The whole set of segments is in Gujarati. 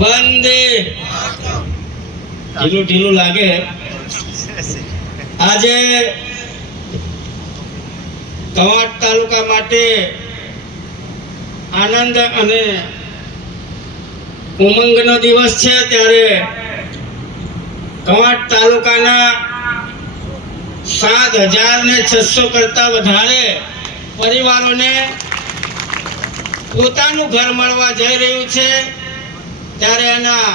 વંદે. ઢીલું ઢીલું લાગે. આજે કવાટ તાલુકા માટે આનંદ અને ઉમંગનો દિવસ છે ત્યારે કવાટ તાલુકાના સાત હજાર ને છસો કરતા વધારે પરિવારોને પોતાનું ઘર મળવા જઈ રહ્યું છે. ત્યારે એના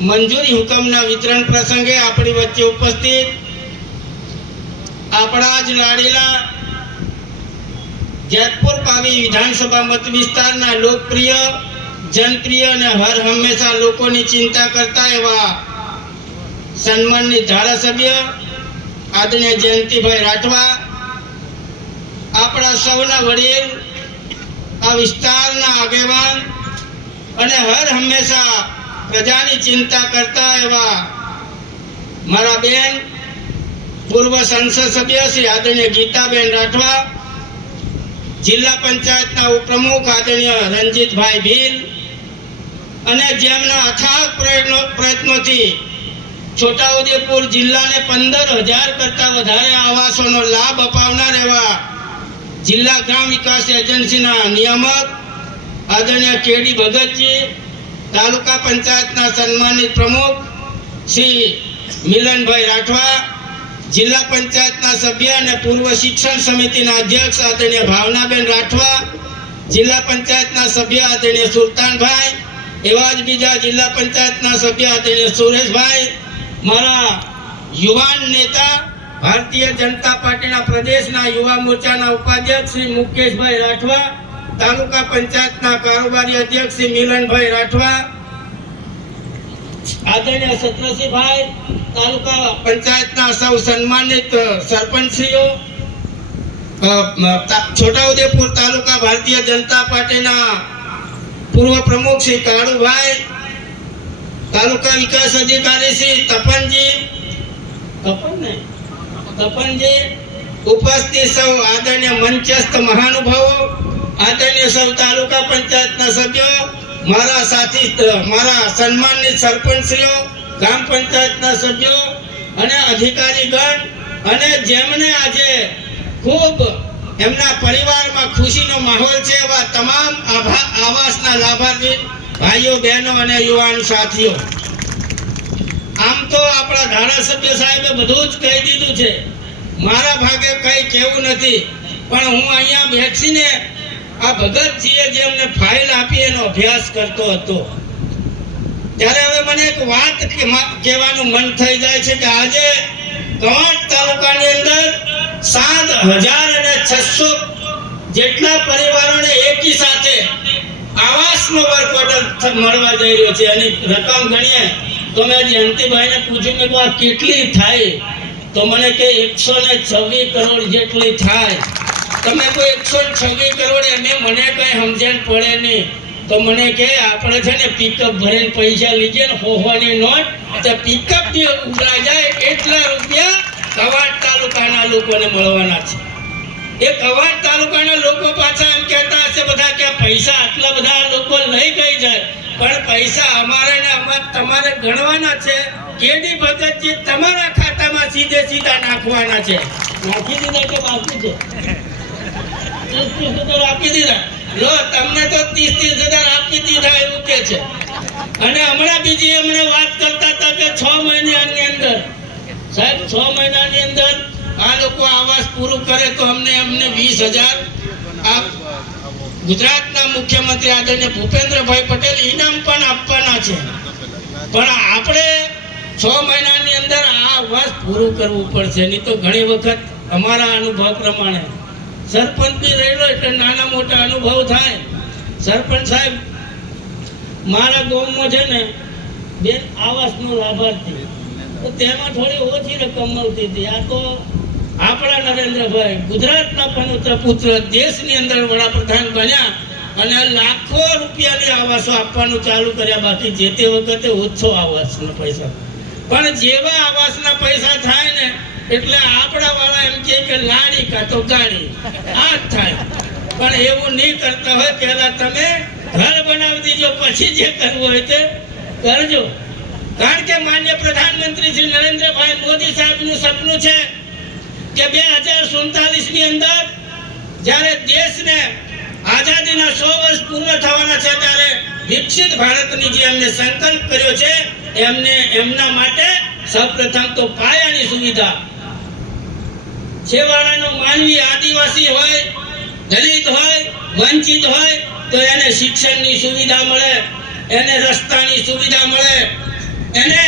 મંજૂરી હુકમના વિતરણ પ્રસંગે આપણી વચ્ચે ઉપસ્થિત આપણા જ લાડીલા જેતપુર પાવી વિધાનસભા મત વિસ્તારના લોકપ્રિય, જનપ્રિય અને હર હંમેશા લોકોની ચિંતા કરતા એવા સન્માનની ધારાસભ્ય આદરણીય જયંતિભાઈ રાઠવા, આપણા સૌના વડીલ, આ વિસ્તારના આગેવાન અને હર હંમેશા પ્રજાની ચિંતા કરતા એવા મારા બેન, પૂર્વ સંસદ સભ્ય શ્રી આદરણીય ગીતાબેન રાઠવા, જિલ્લા પંચાયતના ઉપપ્રમુખ આદરણીય રંજીતભાઈ ભીલ અને જેમના અથાગ પ્રયત્નો, પ્રયત્નોથી છોટાઉદેપુર જિલ્લાને પંદર હજાર કરતાં વધારે આવાસોનો લાભ અપાવનાર એવા જિલ્લા ગ્રામ વિકાસ એજન્સીના નિયામક આદરણીય કેડી ભગતજી, તાલુકા પંચાયતના સન્માનિત પ્રમુખ શ્રી મિલનભાઈ રાઠવા, જિલ્લા પંચાયતના સભ્ય અને પૂર્વ શિક્ષણ સમિતિના અધ્યક્ષ આદરણીય ભાવનાબેન રાઠવા, જિલ્લા પંચાયતના સભ્ય આદરણીય સુલતાનભાઈ, એવા જ બીજા જિલ્લા પંચાયતના સભ્ય આદરણીય સુરેશભાઈ, મારા યુવાન નેતા, ભારતીય જનતા પાર્ટીના પ્રદેશના યુવા મોરચાના ઉપાધ્યક્ષ શ્રી મુકેશભાઈ રાઠવા તાલુકા પંચાયતના કારોબારી અધ્યક્ષ શ્રી મિલનભાઈ રાઠવા આદરણીય સત્રસિંહભાઈ તાલુકા પંચાયતના સૌ સન્માનિત સરપંચશ્રીઓ છોટાઉદેપુર તાલુકા ભારતીય જનતા પાર્ટીના પૂર્વ પ્રમુખ શ્રી કાળુભાઈ તાલુકા વિકાસ અધિકારી શ્રી તપનજી તપન તપનજી ઉપસ્થિત સૌ આદરણીય મંચસ્થ મહાનુભાવો આદરણીય સૌ તાલુકા પંચાયતના સભ્યો મારા સાથી મારા સન્માનિત સરપંચશ્રીઓ, ગ્રામ પંચાયતના સભ્યો અને અધિકારીગણ અને જેમને આજે ખૂબ એમના પરિવારમાં ખુશીનો માહોલ છે એવા તમામ આભા, આવાસના લાભાર્થી, ભાઈઓ, બહેનો અને યુવાન સાથીઓ. આમ તો આપણા ધારાસભ્ય સાહેબે બધું જ કહી દીધું છે. મારા ભાગે કંઈ કહેવું નથી, પણ હું અહીંયા બેસીને આ ભગતજીએ જે અમને ફાઇલ આપી એનો અભ્યાસ કરતો હતો. ત્યારે હવે મને એક વાત કહેવાનું મન થઈ જાય છે કે આજે કવાંટ તાલુકાની અંદર સાત હજાર અને છસો જેટલા પરિવારોને એકી સાથે આવાસનો વર્ક ઓર્ડર મળવા જઈ રહ્યો છે. એની રકમ ગણીએ તો મેં જયંતિભાઈને પૂછ્યું કે આ કેટલી થાય? તો મને કે એકસો ને છવ્વીસ કરોડ જેટલી થાય. તમે કોઈ એકસો છવ્વીસ કરોડ એમે મને કંઈ સમજણ પડે નહીં. તો મને કે આપણે છે ને પિકઅપ ભરીને પૈસા લીધે ને હોવાની નોટ તો પિકઅપ જે ઉભરાઈ જાય એટલા રૂપિયા કવાડ તાલુકાના લોકોને મળવાના છે. એ કવાડ તાલુકાના લોકો પાછા એમ કહેતા હશે બધા કે પૈસા આટલા બધા લોકો લઈ ગઈ જાય પણ પૈસા અમારે ને અમારે તમારે ગણવાના છે. કેડી ભગતજી તમારા ખાતામાં સીધે સીધા નાખવાના છે. નાખી દીધા કે બાકી છે? ત્રીસ હજાર આપી દીધા. લો, તમને તો ત્રીસ ત્રીસ હજાર આપી દીધા એવું કે છે. અને હમણાં બીજી એમણે વાત કરતા હતા કે છ મહિનાની અંદર. સાહેબ, છ મહિનાની અંદર આ લોકો આવાસ પૂરું કરે તો અમને અમને વીસ હજાર આ ગુજરાતના મુખ્યમંત્રી આદરણીય ભૂપેન્દ્રભાઈ પટેલ ઇનામ પણ આપવાના છે. પણ આપણે છ મહિનાની અંદર આ આવાસ પૂરું કરવું પડશે. નહીં તો ઘણી વખત અમારા અનુભવ પ્રમાણે સરપંચ બી રહેલો એટલે નાના મોટા અનુભવ થાય. સરપંચ સાહેબ, મારા ગામમાં છે ને બેન આવાસનો લાભાર્થી. તો તેમાં થોડી ઓછી રકમ મળતી હતી. આ તો આપણા નરેન્દ્રભાઈ, ગુજરાતના પણ પુત્ર, દેશની અંદર વડાપ્રધાન બન્યા અને લાખો રૂપિયાની આવાસો આપવાનું ચાલુ કર્યા બાકી જે તે વખતે ઓછો આવાસનો પૈસા. પણ જેવા આવાસના પૈસા થાય એટલે આપણા વાળા એમ કે લાડી કાં તો ગાડી. આ જ થાય. પણ એવું નહીં કરતા હોય, પહેલા તમે ઘર બનાવી દીજો, પછી જે કરવું હોય તે કરજો. કારણ કે માન્ય પ્રધાનમંત્રી શ્રી નરેન્દ્રભાઈ મોદી સાહેબનું સપનું છે કે બે હજાર સુડતાલીસની અંદર જ્યારે દેશને આઝાદીના સો વર્ષ પૂર્ણ થવાના છે, ત્યારે વિકસિત ભારતની જે એમને સંકલ્પ કર્યો છે, એમને એમના માટે સૌપ્રથમ તો પાયાની સુવિધા છેવાડાનો માનવી આદિવાસી હોય, દલિત હોય, વંચિત હોય, તો એને શિક્ષણની સુવિધા મળે, એને રસ્તાની સુવિધા મળે, એને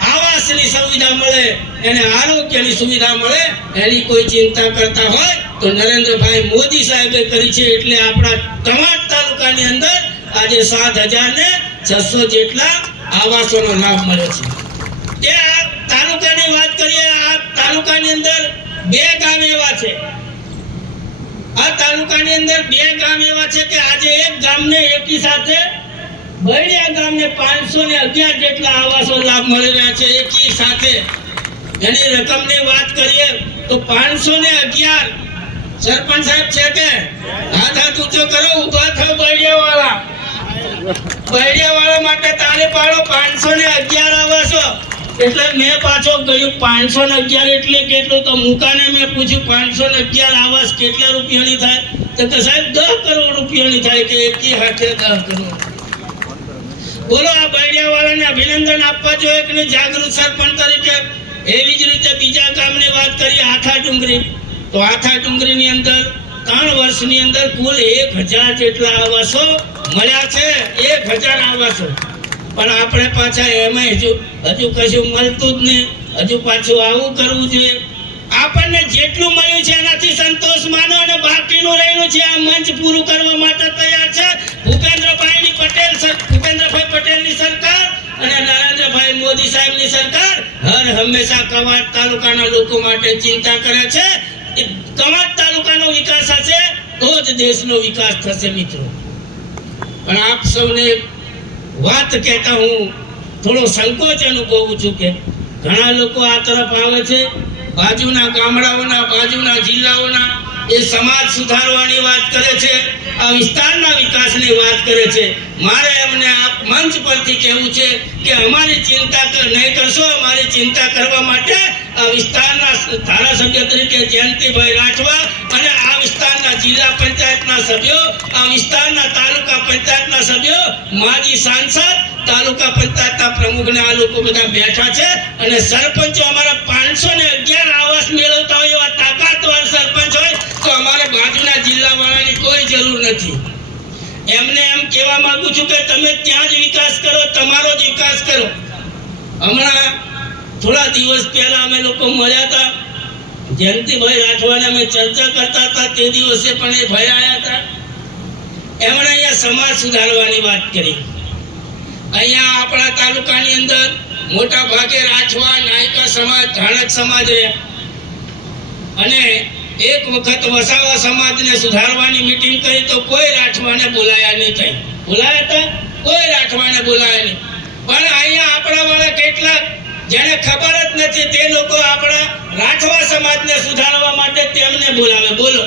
આવાસની સુવિધા મળે, એને આરોગ્યની સુવિધા મળે, એની કોઈ ચિંતા કરતા હોય, તો નરેન્દ્રભાઈ મોદી સાહેબે કરી છે એટલે આપણા તમામ તાલુકાની અંદર આજે સાત હજાર ને છસો જેટલા આવાસોનો લાભ મળ્યો છે. એ આ તાલુકાની વાત કરીએ, આ તાલુકાની અંદર બે ગામ એવા છે. આ તાલુકાની અંદર બે ગામ એવા છે કે આજે એક ગામને એકી સાથે બળિયા ગામને પાંચસો ને અગિયાર જેટલા આવાસો લાભ મળી રહ્યા છે. એકી સાથે એની રકમની વાત કરીએ તો પાંચસો ને અગિયાર સરપંચ સાહેબ છે કે? હાથ હાથ ઊંચો કરો ઊભા થયો બળિયા વાળા બળિયા વાળા માટે તારે પાડો, પાંચસો ને અગિયાર આવાસો. એટલે મેં પાછો કહ્યું પાંચસો ને અગિયાર એટલે કેટલું? તો મુકાને મેં પૂછ્યું પાંચસો ને અગિયાર આવાસ કેટલા રૂપિયાની થાય? તો કે સાહેબ દસ કરોડ રૂપિયાની થાય કે એકી હાથે દસ કરોડ. બોલો, આ બૈડિયા વાળાને અભિનંદન આપવા જોઈએ કે જાગૃત સરપંચ તરીકે. એવી જ રીતે બીજા ગામની વાત કરીએ, આથા ડુંગરી. તો આથા ડુંગરીની અંદર ત્રણ વર્ષની અંદર કુલ એક હજાર જેટલા આવાસો મળ્યા છે. એક હજાર આવાસો. પણ આપણે પાછા એમાં હજુ હજુ કશું મળતું જ નહીં. હજુ પાછું આવું કરવું જોઈએ. આપણને જેટલું મળ્યું છે એનાથી સંતોષ માનો અને બાકીનું રહેલું છે આ મંચ પૂરું કરવા માટે તૈયાર છે. ભૂપેન્દ્રભાઈની પટેલ ભૂપેન્દ્રભાઈ પટેલની સરકાર અને નરેન્દ્રભાઈ મોદી સાહેબની સરકાર હર હંમેશા કવાડ તાલુકાના લોકો માટે ચિંતા કરે છે. એ કવાંટ તાલુકાનો વિકાસ હશે તો જ દેશનો વિકાસ થશે મિત્રો. પણ આપ સૌને વાત કહેતા હું થોડો સંકોચ અનુભવું છું કે ઘણા લોકો આ તરફ આવે છે. બાજુના ગામડાઓના, બાજુના જિલ્લાઓના એ સમાજ સુધારવાની વાત કરે છે, આ વિસ્તારના વિકાસની વાત કરે છે. મારે એમને આ મંચ પરથી કહેવું છે કે અમારી ચિંતા નહીં કરશો અમારી ચિંતા કરવા માટે આ વિસ્તારના ધારાસભ્ય તરીકે જયંતિભાઈ રાઠવા અને આ વિસ્તારના જિલ્લા પંચાયતના સભ્યો, આ વિસ્તારના તાલુકા પંચાયતના સભ્યો, માજી સાંસદ, તાલુકા પંચાયતના પ્રમુખને આ લોકો બધા બેઠા છે અને સરપંચો અમારા પાંચસો ને અગિયાર આવાસ મેળવતા હોય એવા તાકાતવાર સરપંચ હોય તો અમારે બાજુના જિલ્લાવાળાની કોઈ જરૂર નથી. એમને એમ કહેવા માંગુ છું કે તમે ત્યાં જ વિકાસ કરો, તમારો જ વિકાસ કરો. હમણાં થોડા દિવસ પહેલા અમે લોકો મળ્યા હતા. જયંતિભાઈ રાઠવાને અમે ચર્ચા કરતા હતા તે દિવસે પણ એ ભાઈ આવ્યા હતા. એમણે અહીંયા સમાજ સુધારવાની વાત કરી. અહીંયા આપણા તાલુકાની અંદર મોટા ભાગે રાઠવા, નાયકા સમાજ ધાણક સમાજ રહ્યા. અને એક વખત વસાવા સમાજને સુધારવાની મીટિંગ કરી તો કોઈ રાઠવાને બોલાયા નહીં થઈ બોલાયા હતા? કોઈ રાઠવાને બોલાયા નહીં. પણ અહીંયા આપણા વાળા કેટલાક જેને ખબર જ નથી, તે લોકો આપણા રાઠવા સમાજને સુધારવા માટે તેમને બોલાવે. બોલો.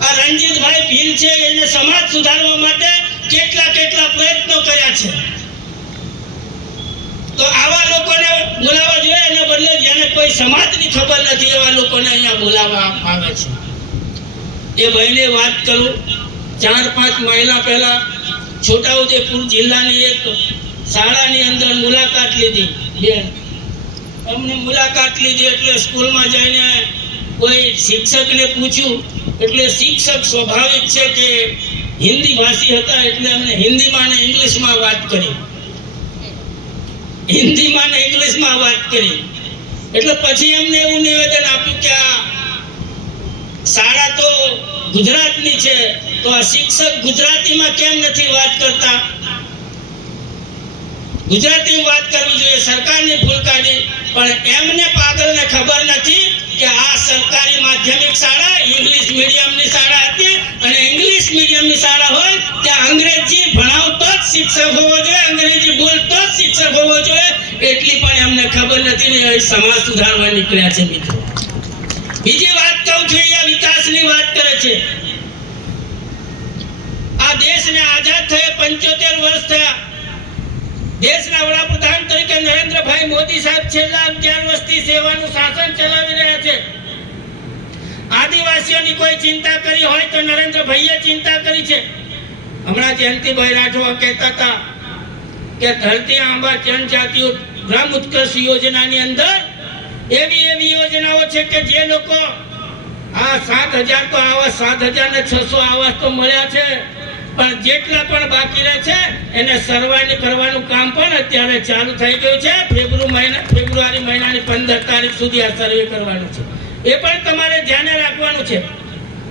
આ રણજીતભાઈ ભીલ છે, એને સમાજ સુધારવા માટે કેટલા કેટલા પ્રયત્નો કર્યા છે. તો આવા લોકોને બોલાવવા જોઈએ, એને બદલે જેને કોઈ સમાજની ખબર નથી, એવા લોકોને અહીંયા બોલાવવા આવે છે. એ ભાઈને વાત કરું. ચાર પાંચ મહિના પહેલા છોટાઉદેપુર જિલ્લાની એક શાળાની અંદર મુલાકાત લીધી. બેન, અમને મુલાકાત લીધી એટલે સ્કૂલમાં જઈને કોઈ શિક્ષકને પૂછ્યું. એટલે શિક્ષક સ્વાભાવિક છે કે હિન્દી ભાષી હતા એટલે અમને હિન્દીમાં અને ઇંગ્લિશમાં વાત કરી. હિન્દીમાં ને ઇંગ્લિશમાં વાત કરી. એટલે પછી એમને એવું નિવેદન આપ્યું કે આ શાળા તો ગુજરાતની છે, તો આ શિક્ષક ગુજરાતીમાં કેમ નથી વાત કરતા? ગુજરાતીમાં વાત કરવી જોઈએ, સરકારની ભૂલ કાઢી, પણ એમને પાગલને ખબર નથી કે આ સરકારી માધ્યમિક શાળા ઇંગ્લિશ મીડિયમની શાળા હતી અને ઇંગ્લિશ મીડિયમની શાળા હોય ત્યાં અંગ્રેજી ભણાવતો જ શિક્ષક હોવો જોઈએ, અંગ્રેજી બોલતો જ શિક્ષક હોવો જોઈએ. એટલી પણ એમને ખબર નથી ને સમાજ સુધારવા નીકળ્યા છે મિત્રો. બીજી વાત કહું છું, અહીંયા વિકાસની વાત કરે છે. આ દેશને આઝાદ થયે પંચોતેર વર્ષ થયા. દેશના વડાપ્રધાન તરીકે નરેન્દ્રભાઈ મોદી સાહેબ છેલ્લા અગિયાર વર્ષથી સેવાનું શાસન ચલાવી રહ્યા છે. આદિવાસીઓની કોઈ ચિંતા કરી હોય તો નરેન્દ્રભાઈએ ચિંતા કરી છે. હમણાં જયંતિભાઈ રાઠવા કહેતા હતા કે ધરતી આંબા જનજાતિઓ ગ્રામ ઉત્કર્ષ યોજનાની અંદર એવી એવી યોજનાઓ છે કે જે લોકો આ સાત હજાર તો આવા સાત હજાર ને છસો આવાસ તો મળ્યા છે. પણ જેટલા પણ બાકી છે, એને સર્વાને કરવાનું કામ પણ અત્યારે ચાલુ થઈ ગયું છે. ફેબ્રુ મહિના, ફેબ્રુઆરી મહિનાની પંદર તારીખ સુધી આ સર્વે કરવાનું છે. એ પણ તમારે ધ્યાને રાખવાનું છે.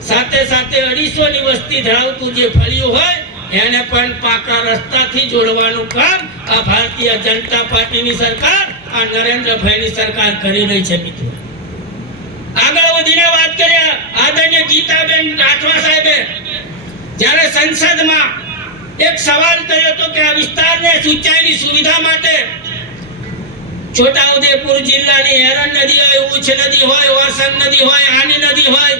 સાથે સાથે અઢીસો ની વસ્તી ધરાવતું જે ફળિયું હોય, એને પણ પાકા રસ્તાથી જોડવાનું કામ આ ભારતીય જનતા પાર્ટીની સરકાર, આ નરેન્દ્રભાઈની સરકાર કરી રહી છે, મિત્રો. આગળ વધીને વાત કરીએ, આદરણીય ગીતાબેન રાઠવા સાહેબે. જ્યારે સંસદમાં એક સવાલ કર્યો હતો કે આ વિસ્તારને સિંચાઈની સુવિધા માટે છોટાઉદેપુર જિલ્લાની હેરણ નદી હોય ઉચ્ચ નદી હોય વરસંગ નદી હોય, આની નદી હોય,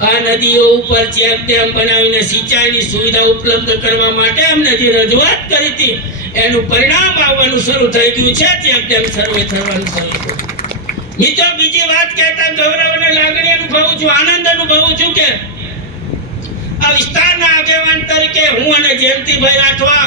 આ નદીઓ ઉપર ચેક ડેમ બનાવીને સિંચાઈની સુવિધા ઉપલબ્ધ કરવા માટે અમને જે રજૂઆત કરી હતી, એનું પરિણામ આવવાનું શરૂ થઈ ગયું છે ચેક ડેમ સર્વે થવાનું શરૂ થયું. મિત્રો, બીજી વાત કહેતા ગૌરવ અને લાગણી અનુભવું છું, આનંદ અનુભવું છું કે આ વિસ્તારના આગેવાન તરીકે હું અને જયંતિભાઈ રાઠવા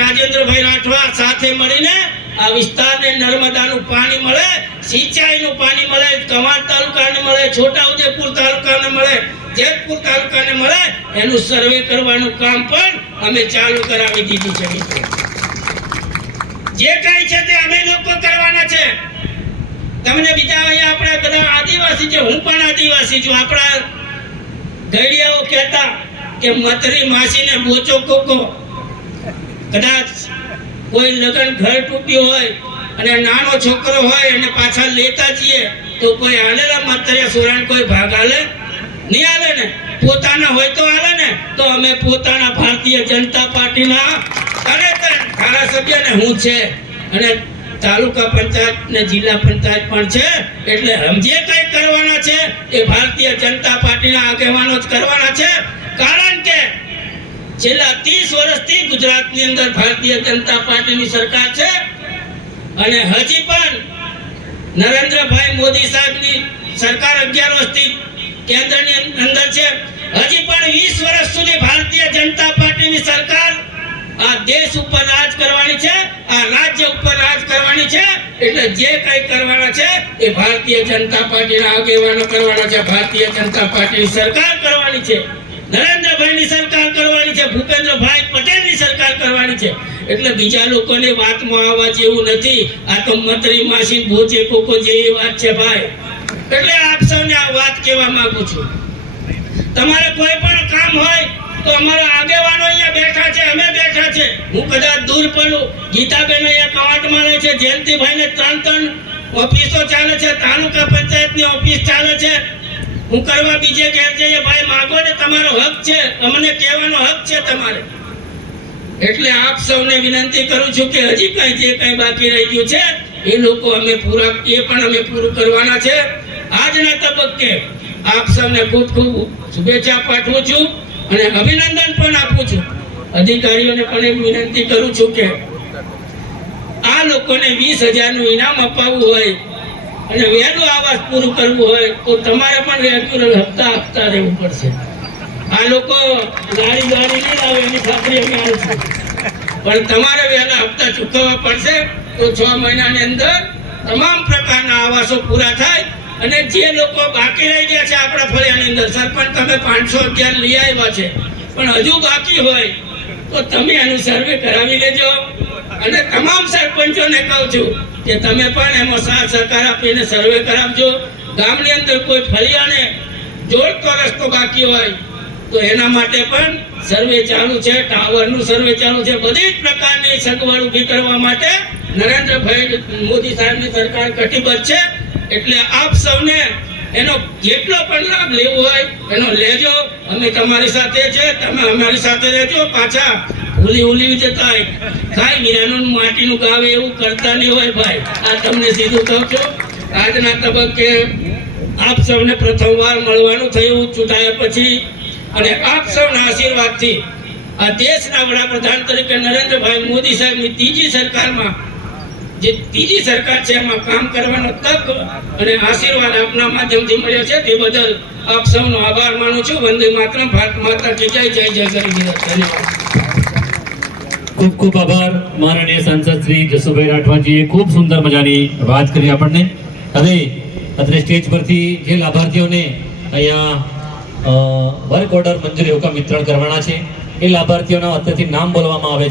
રાજેન્દ્રભાઈ રાઠવા સાથે મળીને આ વિસ્તારને નર્મદાનું પાણી મળે, સિંચાઈનું પાણી મળે કવાંટ તાલુકાને મળે, છોટાઉદેપુર તાલુકાને મળે, જેતપુર તાલુકાને મળે, એનું સર્વે કરવાનું કામ પણ અમે ચાલુ કરાવી દીધું છે જે કાંઈ છે તે અમે લોકો કરવાના છે. તમને બીજા અહીંયા આપણે બધા આદિવાસી છે, હું પણ આદિવાસી છું, આપણા ગઈડિયાઓ કહેતા કે મતરી માસીને બોચો કોકો. કદાચ કોઈ લગ્ન ઘર તૂટ્યું હોય અને નાનો છોકરો હોય અને પાછા લેતા જઈએ તો કોઈ હાલેલા મતરિયા સુરાણ કોઈ ભાગ હાલે? નહીં હાલે ને? પોતાના હોય તો હાલે ને? તો અમે પોતાના ભારતીય જનતા પાર્ટીના અને ધારાસભ્ય ને હું છે. અને તાલુકા પંચાયત ને જિલ્લા પંચાયત પણ છે. એટલે આમ જે કંઈ કરવાના છે એ ભારતીય જનતા પાર્ટીના આગેવાનો જ કરવાના છે. કારણ કે છેલ્લા 30 વર્ષથી ગુજરાતની અંદર ભારતીય જનતા પાર્ટીની સરકાર છે. અને હજી પણ નરેન્દ્રભાઈ મોદી સાહેબની સરકાર 11 વર્ષથી કેન્દ્રની અંદર છે. હજી પણ 20 વર્ષ સુધી ભારતીય જનતા પાર્ટીની સરકાર આ દેશ ઉપર રાજ કરવાની છે, આ રાજ્ય ઉપર રાજ કરવાની છે, એટલે જે કઈ કરવાના છે, એ ભારતીય જનતા પાર્ટીના આગેવાનો કરવાના છે, ભારતીય જનતા પાર્ટીની સરકાર કરવાની છે, નરેન્દ્રભાઈની સરકાર કરવાની છે, ભૂપેન્દ્રભાઈ પટેલની સરકાર કરવાની છે, એટલે બીજા લોકોને વાતમાં આવવા જેવું નથી, આ તો મંત્રી માસી ભોજે કોકો જેવી વાત છે ભાઈ. એટલે આપ સૌને આ વાત કહેવા માંગુ છું. તમારે કોઈ પણ કામ હોય તો અમારા આગેવાનો અહીંયા બેઠા છે, અમે બેઠા છે. હું કદાચ દૂર પડું. ગીતાબેન અહીંયા કવાટમાં રહે છે, જયંતિભાઈને ત્રણ ત્રણ ઓફિસો ચાલે છે, તાલુકા પંચાયતની ઓફિસ ચાલે છે. હું કરવા બીજે ઘેર જઈએ, ભાઈ, માગો ને, તમારો હક છે, અમને કહેવાનો હક છે તમારે. એટલે આપ સૌને વિનંતી કરું છું કે હજી કઈ જે કઈ બાકી રહી ગયું છે, એ લોકો અમે પૂરા, એ પણ અમે પૂરું કરવાના છે. આજના તબક્કે આપ સૌને ખૂબ ખૂબ શુભેચ્છા પાઠવું છું. અને અભિનંદન પણ આપું છું. અધિકારીઓને પણ એક વિનંતી કરું છું કે આ લોકોને વીસ હજારનું ઇનામ અપાવવું હોય અને વહેલું આવાસ પૂરું કરવું હોય તો તમારે પણ રેગ્યુલર હપ્તા આપતા રહેવું પડશે. આ લોકો ગાડી ગાડી નહીં લાવે એની ખાતરી અમે આવીશું પણ તમારે વહેલા હપ્તા ચૂકવવા પડશે તો છ મહિનાની અંદર તમામ પ્રકારના આવાસો પૂરા થાય અને જે લોકો બાકી રહી ગયા છે આપણા ફળિયાની અંદર, સરપંચ તમે પાંચસો અગિયાર લઈ આવ્યા છે, પણ હજુ બાકી હોય, તો તમે એનું સર્વે કરાવી લેજો. અને તમામ સરપંચોને કહું છું કે તમે પણ એમાં સાથ સહકાર આપીને સર્વે કરાવજો. ગામની અંદર કોઈ ફળિયાને જોડતો રસ્તો બાકી હોય, તો એના માટે પણ સર્વે ચાલુ છે, ટાવરનું સર્વે ચાલુ છે. બધી જ પ્રકારની સગવડ ઊભી કરવા માટે નરેન્દ્રભાઈ મોદી સાહેબની સરકાર કટિબદ્ધ છે. એટલે આપ સૌને એનો જેટલો પણ લાભ લેવો હોય, એનો લેજો. અમે તમારી સાથે છે, તમે અમારી સાથે રહેજો, પાછા ઉલી ઉલી જતા હોય કાંઈ મીરાનું માટીનું ગાવે એવું કરતા નહીં હોય ભાઈ. આ તમને સીધું કહું છું. આજના તબક્કે આપ સૌને પ્રથમવાર મળવાનું થયું ચૂંટાયા પછી. અને આપ સૌના આશીર્વાદથી આ દેશના વડાપ્રધાન તરીકે નરેન્દ્રભાઈ મોદી સાહેબની ત્રીજી સરકારમાં જે ત્રીજી સરકાર છે, એમાં કામ કરવાનો તક અને આશીર્વાદ આપના માધ્યમથી મળ્યો છે, તે બદલ આપ સૌનો આભાર માનું છું. વંદે માત્ર ભારત માતા કી જય જય જય કરી ધન્યવાદ. ખૂબ ખૂબ આભાર. માનનીય સાંસદ શ્રી જસુભાઈ રાઠવાજીએ ખૂબ સુંદર મજાની વાત કરી આપણને. હવે અત્રે સ્ટેજ પરથી જે લાભાર્થીઓને અહીંયા વર્ક ઓર્ડર મંજૂરી હુકમ વિતરણ કરવાના છે, એ લાભાર્થીઓના અત્યારથી નામ બોલવામાં આવે છે.